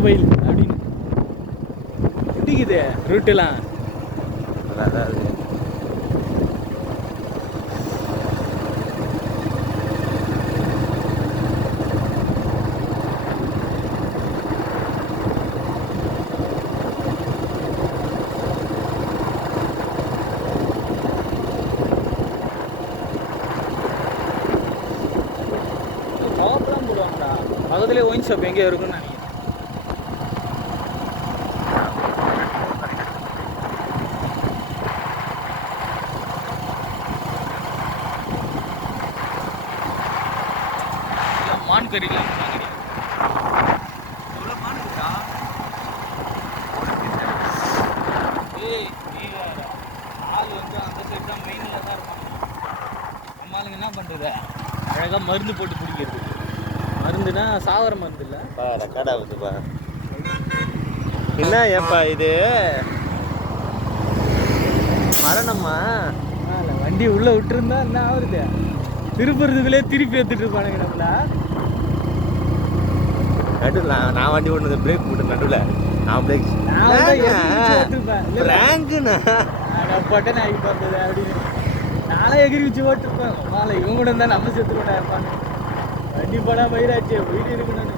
Mobile அப்படின்னு பிடிக்குது ரூட்டெல்லாம். அதான் அது ஷாப்லாம் போடுவாங்கடா பக்கத்துலேயே ஒயின் ஷாப் எங்கேயோ இருக்குன்னு நினைக்கிறேன். மான் கறிலாம் எவ்வளோ மான் இருக்கா? ஏய் நீ வேற ஆள் வந்து அந்த சைடு தான் மெயினில் தான் இருப்பாங்க. நம்ம ஆளுங்க என்ன பண்ணுறது, அழகாக மருந்து போட்டு பிடிக்கிறது. மருந்துனா சாவர மருந்து இல்லை. ரெக்கார்ட் ஆகுதுப்பா. என்ன ஏப்பா இது மரணமா? இல்லை வண்டி உள்ளே விட்டுருந்தா என்ன ஆகுது, திருப்புறதுக்குள்ளே திருப்பி எடுத்துட்டு இருப்பானுங்க நம்மள. நடுவில் நான் வண்டி ஓடுனது பிரேக் போட்டு நடுவில் நான் பிரேக் ரேங்குண்ணா பட்டன் ஆகி பார்த்தது அப்படின்னு நானே எகிரி வச்சு ஓட்டிருப்பேன். நாளை இவங்க கூட இருந்தால் நம்ம செத்துருவோம் இருப்பாங்க. வண்டி போனால் பயிராச்சு வீடு இருக்கு. நான்